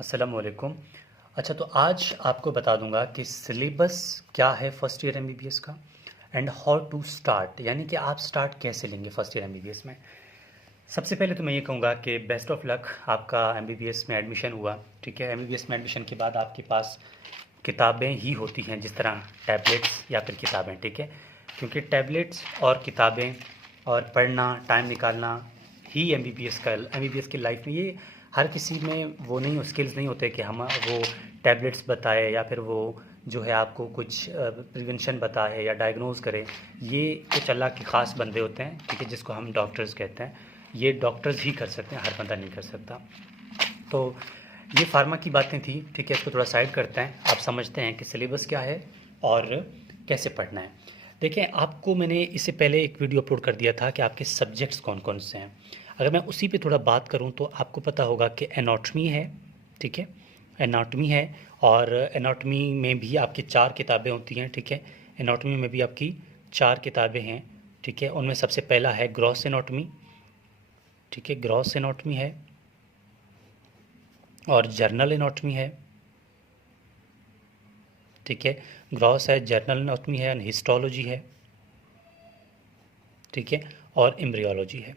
अस्सलाम वालेकुम। अच्छा, तो आज आपको बता दूंगा कि सिलेबस क्या है फर्स्ट ईयर एमबीबीएस का एंड हाउ टू स्टार्ट, यानी कि आप स्टार्ट कैसे लेंगे फर्स्ट ईयर एमबीबीएस में। सबसे पहले तो मैं ये कहूँगा कि बेस्ट ऑफ लक, आपका एमबीबीएस में एडमिशन हुआ। ठीक है, एमबीबीएस में एडमिशन के बाद आपके पास किताबें ही होती हैं, जिस तरह टैबलेट्स या फिर किताबें। ठीक है, क्योंकि टैबलेट्स और किताबें और पढ़ना, टाइम निकालना ही एमबीबीएस की लाइफ में, ये हर किसी में वो नहीं, स्किल्स नहीं होते कि हम वो टैबलेट्स बताए या फिर वो जो है आपको कुछ प्रिवेंशन बताए या डायग्नोज करे। ये कुछ अल्लाह के ख़ास बंदे होते हैं, ठीक है, जिसको हम डॉक्टर्स कहते हैं। ये डॉक्टर्स ही कर सकते हैं, हर बंदा नहीं कर सकता। तो ये फार्मा की बातें थी, ठीक है, इसको थोड़ा साइड करते हैं। आप समझते हैं कि सिलेबस क्या है और कैसे पढ़ना है। देखिए, आपको मैंने इससे पहले एक वीडियो अपलोड कर दिया था कि आपके सब्जेक्ट्स कौन कौन से हैं। अगर मैं उसी पे थोड़ा बात करूं तो आपको पता होगा कि एनाटॉमी है। ठीक है, एनाटॉमी है, और एनाटॉमी में भी आपकी 4 किताबें होती हैं। ठीक है, एनाटॉमी में भी आपकी 4 किताबें हैं। ठीक है, उनमें सबसे पहला है ग्रॉस एनाटॉमी। ठीक है, ग्रॉस एनाटॉमी है, और जर्नल एनाटॉमी है। ठीक है, ग्रॉस है, जर्नल एनाटॉमी है, हिस्टोलॉजी है। ठीक है, और एम्ब्रियोलॉजी है।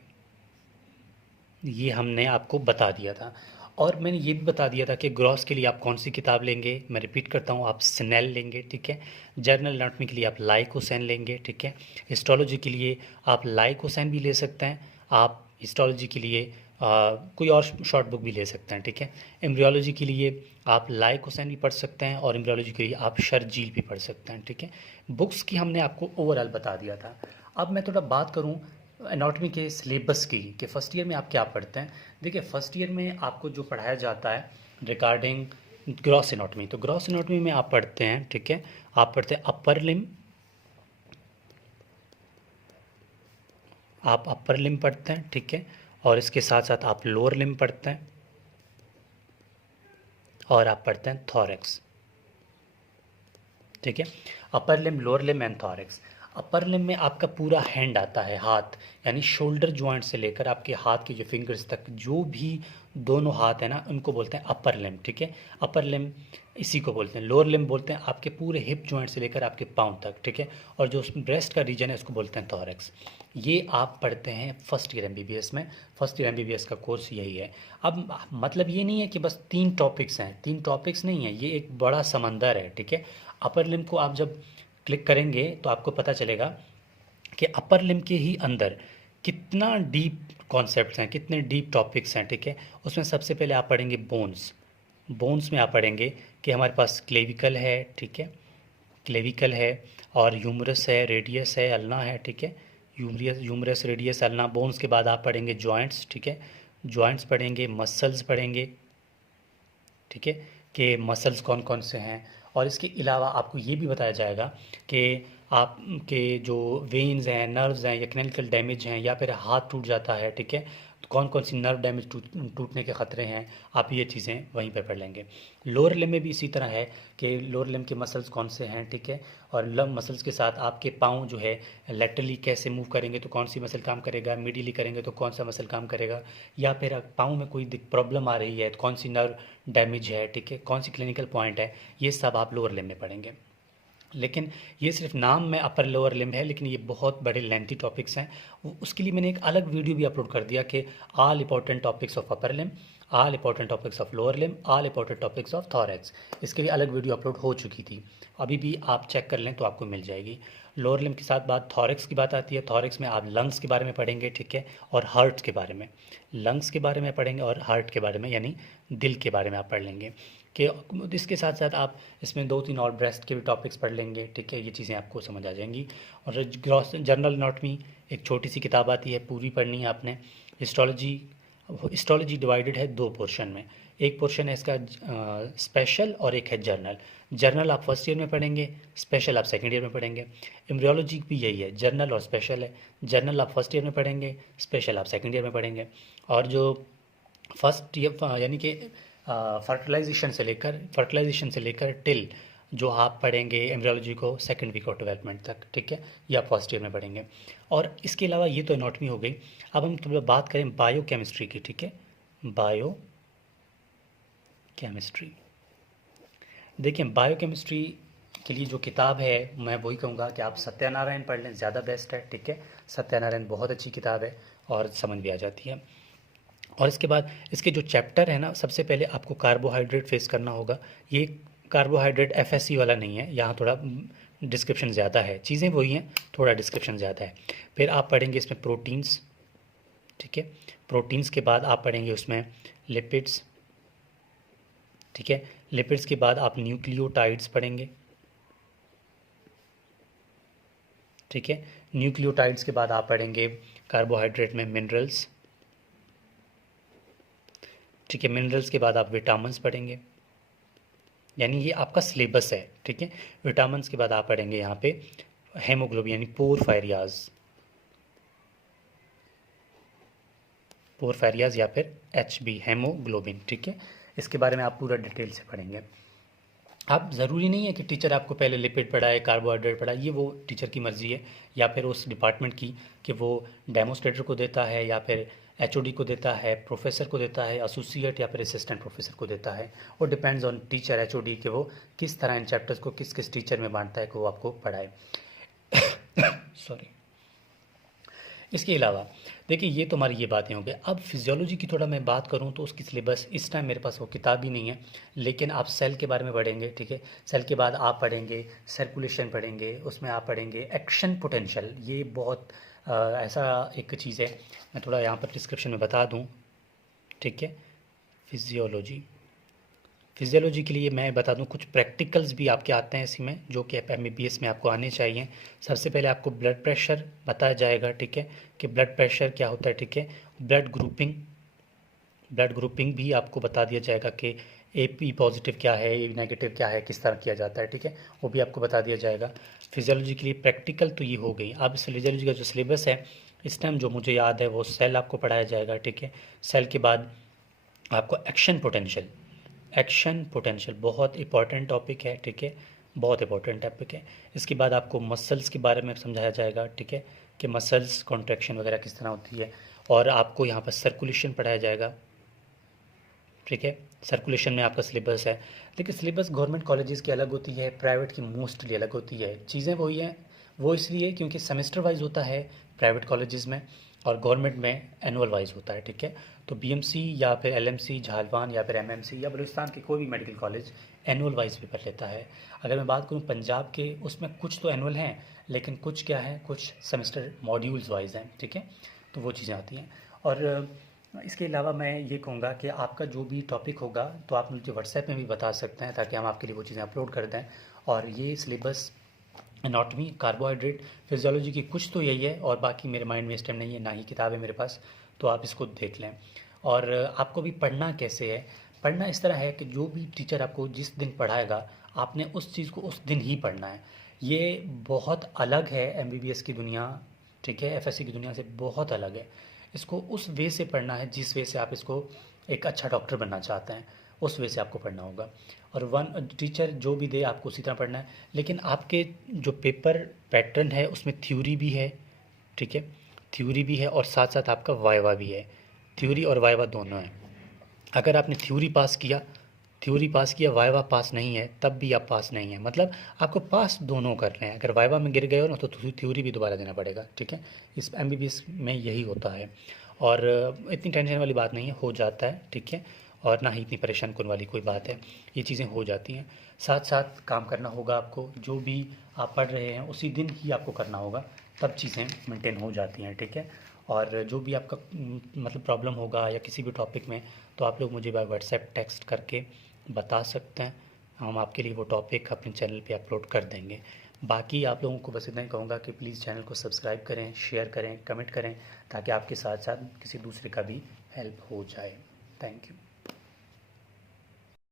ये हमने आपको बता दिया था, और मैंने ये भी बता दिया था कि ग्रॉस के लिए आप कौन सी किताब लेंगे। मैं रिपीट करता हूँ, आप स्नेल लेंगे। ठीक है, जर्नल एनाटॉमी के लिए आप लाइकोसैन लेंगे। ठीक है, हिस्टोलॉजी के लिए आप लाइकोसैन भी ले सकते हैं। आप हिस्टोलॉजी के लिए कोई और शॉर्ट बुक भी ले सकते हैं। ठीक है, एम्ब्रियोलॉजी के लिए आप लाइकोसैन भी पढ़ सकते हैं, और एम्ब्रियोलॉजी के लिए आप शर्जील भी पढ़ सकते हैं। ठीक है, बुक्स की हमने आपको ओवरऑल बता दिया था। अब मैं थोड़ा बात करूँ एनाटॉमी के सिलेबस की, कि फर्स्ट ईयर में आप क्या पढ़ते हैं। देखिए, फर्स्ट ईयर में आपको जो पढ़ाया जाता है रिगार्डिंग ग्रॉस एनाटॉमी, तो ग्रॉस एनाटॉमी में आप पढ़ते हैं, ठीक है, आप पढ़ते हैं अपर लिम। आप अपर लिम पढ़ते हैं, ठीक है, और इसके साथ साथ आप लोअर लिम पढ़ते हैं, और आप पढ़ते हैं थॉरेक्स। ठीक है, अपर लिम, लोअर लिम एंड थॉरेक्स। अपर लिम में आपका पूरा हैंड आता है, हाथ, यानी शोल्डर जॉइंट से लेकर आपके हाथ के जो फिंगर्स तक, जो भी दोनों हाथ है ना, उनको बोलते हैं अपर लिम। ठीक है, अपर लिम इसी को बोलते हैं। लोअर लिम बोलते हैं आपके पूरे हिप जॉइंट से लेकर आपके पाँव तक। ठीक है, और जो ब्रेस्ट का रीजन है उसको बोलते हैं थॉरेक्स। ये आप पढ़ते हैं फर्स्ट ईयर एमबीबीएस में। फर्स्ट ईयर एमबीबीएस का कोर्स यही है। अब मतलब ये नहीं है कि बस 3 टॉपिक्स हैं, 3 टॉपिक्स नहीं है, ये एक बड़ा समंदर है। ठीक है, अपर लिम को आप जब क्लिक करेंगे तो आपको पता चलेगा कि अपर लिम के ही अंदर कितना डीप कॉन्सेप्ट्स हैं, कितने डीप टॉपिक्स हैं। ठीक है, उसमें सबसे पहले आप पढ़ेंगे बोन्स। बोन्स में आप पढ़ेंगे कि हमारे पास क्लेविकल है। ठीक है, क्लेविकल है, और ह्यूमरस है, रेडियस है, अल्ना है। ठीक है, ह्यूमरस, रेडियस, अल्ना, बोन्स के बाद आप पढ़ेंगे जॉइंट्स। ठीक है, जॉइंट्स पढ़ेंगे, मसल्स पढ़ेंगे। ठीक है, कि मसल्स कौन कौन से हैं, और इसके अलावा आपको ये भी बताया जाएगा कि आपके जो वेन्स हैं, नर्व्स हैं, या क्लिनिकल डैमेज हैं, या फिर हाथ टूट जाता है। ठीक है, तो कौन कौन सी नर्व डैमेज टूटने के ख़तरे हैं, आप ये चीज़ें वहीं पर पढ़ लेंगे। लोअर लिम में भी इसी तरह है कि लोअर लिम के मसल्स कौन से हैं। ठीक है, और लम मसल्स के साथ आपके पाँव जो है लेटरली कैसे मूव करेंगे तो कौन सी मसल काम करेगा, मीडियली करेंगे तो कौन सा मसल काम करेगा, या फिर पाँव में कोई प्रॉब्लम आ रही है तो कौन सी नर्व डैमेज है। ठीक है, कौन सी क्लिनिकल पॉइंट है, ये सब आप लोअर लिम में पढ़ेंगे। लेकिन ये सिर्फ नाम में अपर लोअर लिम्ब है, लेकिन ये बहुत बड़े लेंथी टॉपिक्स हैं। उसके लिए मैंने एक अलग वीडियो भी अपलोड कर दिया कि all important topics of upper limb, all important topics of lower limb, all important topics of thorax. इसके लिए अलग वीडियो अपलोड हो चुकी थी, अभी भी आप चेक कर लें तो आपको मिल जाएगी। लोअर लिम्ब के साथ बात थॉरेक्स की बात आती है। थॉरेक्स में आप लंग्स के बारे में पढ़ेंगे, ठीक है, और हार्ट के बारे में। लंग्स के बारे में पढ़ेंगे और हार्ट के बारे में, यानी दिल के बारे में आप पढ़ लेंगे। कि इसके साथ साथ आप इसमें 2-3 और ब्रेस्ट के भी टॉपिक्स पढ़ लेंगे। ठीक है, ये चीज़ें आपको समझ आ जाएंगी। और ग्रॉस जनरल एनाटॉमी एक छोटी सी किताब आती है, पूरी पढ़नी है आपने। हिस्टोलॉजी, हिस्टोलॉजी डिवाइडेड है 2 पोर्शन में। एक पोर्शन है इसका स्पेशल, और एक है जर्नल। जर्नल आप फर्स्ट ईयर में पढ़ेंगे, स्पेशल आप सेकेंड ईयर में पढ़ेंगे। एम्ब्रियोलॉजी भी यही है, जर्नल और स्पेशल है। जर्नल आप फर्स्ट ईयर में पढ़ेंगे, स्पेशल आप सेकेंड ईयर में पढ़ेंगे। और जो फर्स्ट ईयर यानी कि फर्टिलाइजेशन से लेकर टिल जो आप पढ़ेंगे एम्ब्रियोलॉजी को सेकेंड वीक ऑफ डेवलपमेंट तक। ठीक है, ये आप फर्स्ट ईयर में पढ़ेंगे। और इसके अलावा ये तो एनाटॉमी हो गई। अब हम थोड़ा बात करें बायो केमिस्ट्री की। ठीक है, बायो केमिस्ट्री। देखिए बायोकेमिस्ट्री के लिए जो किताब है मैं वही कहूँगा कि आप सत्यानारायण पढ़ लें, ज़्यादा बेस्ट है, ठीक है। सत्यानारायण बहुत अच्छी किताब है और समझ भी आ जाती है। और इसके बाद इसके जो चैप्टर है ना, सबसे पहले आपको कार्बोहाइड्रेट फेस करना होगा। ये कार्बोहाइड्रेट एफएससी वाला नहीं है, यहाँ थोड़ा डिस्क्रिप्शन ज़्यादा है, चीज़ें वही हैं, थोड़ा डिस्क्रिप्शन ज़्यादा है। फिर आप पढ़ेंगे इसमें प्रोटीन्स, ठीक है। प्रोटीन्स के बाद आप पढ़ेंगे उसमें लिपिड्स, ठीक है। लिपिड्स के बाद आप न्यूक्लियोटाइड्स पढ़ेंगे, ठीक है। न्यूक्लियोटाइड्स के बाद आप पढ़ेंगे कार्बोहाइड्रेट में मिनरल्स, ठीक है। मिनरल्स के बाद आप विटामिन्स पढ़ेंगे, यानी ये आपका सिलेबस है, ठीक है। विटामिन्स के बाद आप पढ़ेंगे यहाँ पे हेमोग्लोबिन यानी पोरफेरियाज या फिर HB हेमोग्लोबिन, ठीक है। इसके बारे में आप पूरा डिटेल से पढ़ेंगे। आप ज़रूरी नहीं है कि टीचर आपको पहले लिपिड पढ़ाए, कार्बोहाइड्रेट पढ़ाए, ये वो टीचर की मर्ज़ी है या फिर उस डिपार्टमेंट की कि वो डेमोस्ट्रेटर को देता है या फिर HOD को देता है, प्रोफेसर को देता है, एसोसिएट या फिर असिस्टेंट प्रोफेसर को देता है। और डिपेंड्स ऑन टीचर HOD कि वो किस तरह इन चैप्टर्स को किस किस टीचर में बांटता है कि वो आपको पढ़ाए। सॉरी। इसके अलावा देखिए ये तो हमारी ये बातें हो गई। अब फिजियोलॉजी की थोड़ा मैं बात करूं तो उसकी सिलेबस इस टाइम मेरे पास वो किताब ही नहीं है, लेकिन आप सेल के बारे में पढ़ेंगे, ठीक है। सेल के बाद आप पढ़ेंगे सर्कुलेशन पढ़ेंगे, उसमें आप पढ़ेंगे एक्शन पोटेंशियल। ये बहुत ऐसा एक चीज़ है, मैं थोड़ा यहाँ पर डिस्क्रिप्शन में बता दूँ, ठीक है। फिजियोलॉजी के लिए मैं बता दूं कुछ प्रैक्टिकल्स भी आपके आते हैं इसी में, जो कि MBBS में आपको आने चाहिए। सबसे पहले आपको ब्लड प्रेशर बताया जाएगा, ठीक है, कि ब्लड प्रेशर क्या होता है, ठीक है। ब्लड ग्रुपिंग भी आपको बता दिया जाएगा कि AP पॉजिटिव क्या है, A नेगेटिव क्या है, किस तरह किया जाता है, ठीक है, वो भी आपको बता दिया जाएगा। फिजियोलॉजी के लिए प्रैक्टिकल तो ये हो गई। अब फिजियोलॉजी का जो सिलेबस है इस टाइम जो मुझे याद है वो सेल आपको पढ़ाया जाएगा, ठीक है। सेल के बाद आपको एक्शन पोटेंशियल बहुत इंपॉर्टेंट टॉपिक है, ठीक है, बहुत इंपॉर्टेंट टॉपिक है। इसके बाद आपको मसल्स के बारे में समझाया जाएगा, ठीक है, कि मसल्स कॉन्ट्रैक्शन वगैरह किस तरह होती है। और आपको यहाँ पर सर्कुलेशन पढ़ाया जाएगा, ठीक है। सर्कुलेशन में आपका सिलेबस है। देखिए सिलेबस गवर्नमेंट कॉलेजेस की अलग होती है, प्राइवेट की मोस्टली अलग होती है। चीज़ें वही हैं, वो इसलिए क्योंकि सेमेस्टर वाइज होता है प्राइवेट कॉलेजेस में और गवर्नमेंट में एनुअल वाइज होता है, ठीक है। तो BMC या फिर LMC झालवान या फिर MMC या बलूचिस्तान के कोई भी medical college annual wise paper लेता है। अगर मैं बात करूँ पंजाब के, उसमें कुछ तो एनुअल हैं लेकिन कुछ क्या है, कुछ सेमेस्टर मॉड्यूल्स वाइज हैं, ठीक है। तो वो चीज़ें आती हैं। और इसके अलावा मैं ये कहूँगा कि आपका जो भी टॉपिक होगा तो आप मुझे व्हाट्सएप में भी बता सकते हैं ताकि हम आपके लिए वो चीज़ें अपलोड कर दें। और ये सिलेबस एनाटॉमी, कार्बोहाइड्रेट, फिजियोलॉजी की कुछ तो यही है और बाकी मेरे माइंड में इस टाइम नहीं है, ना ही किताब है मेरे पास, तो आप इसको देख लें। और आपको भी पढ़ना कैसे है, पढ़ना इस तरह है कि जो भी टीचर आपको जिस दिन पढ़ाएगा आपने उस चीज़ को उस दिन ही पढ़ना है। ये बहुत अलग है MBBS की दुनिया, ठीक है, FSC की दुनिया से बहुत अलग है। इसको उस वे से पढ़ना है जिस वे से आप इसको एक अच्छा डॉक्टर बनना चाहते हैं, उस वे से आपको पढ़ना होगा। और वन टीचर जो भी दे आपको उसी तरह पढ़ना है। लेकिन आपके जो पेपर पैटर्न है उसमें थ्योरी भी है, ठीक है, थ्योरी भी है और साथ साथ आपका वाइवा भी है। थ्योरी और वाइवा दोनों है। अगर आपने थ्योरी पास किया वाइवा पास नहीं है, तब भी आप पास नहीं है, मतलब आपको पास दोनों करने हैं। अगर वाइवा में गिर गए हो ना तो थ्योरी भी दोबारा देना पड़ेगा, ठीक है। इस MBBS में यही होता है। और इतनी टेंशन वाली बात नहीं है, हो जाता है, ठीक है। और ना ही इतनी परेशान करने वाली कोई बात है, ये चीज़ें हो जाती हैं। साथ साथ काम करना होगा आपको, जो भी आप पढ़ रहे हैं उसी दिन ही आपको करना होगा, तब चीज़ें मेंटेन हो जाती हैं, ठीक है। और जो भी आपका मतलब प्रॉब्लम होगा या किसी भी टॉपिक में, तो आप लोग मुझे बाय व्हाट्सएप टेक्स्ट करके बता सकते हैं, हम आपके लिए वो टॉपिक अपने चैनल पे अपलोड कर देंगे। बाकी आप लोगों को बस इतना ही कहूँगा कि प्लीज़ चैनल को सब्सक्राइब करें, शेयर करें, कमेंट करें, ताकि आपके साथ साथ किसी दूसरे का भी हेल्प हो जाए। Thank you.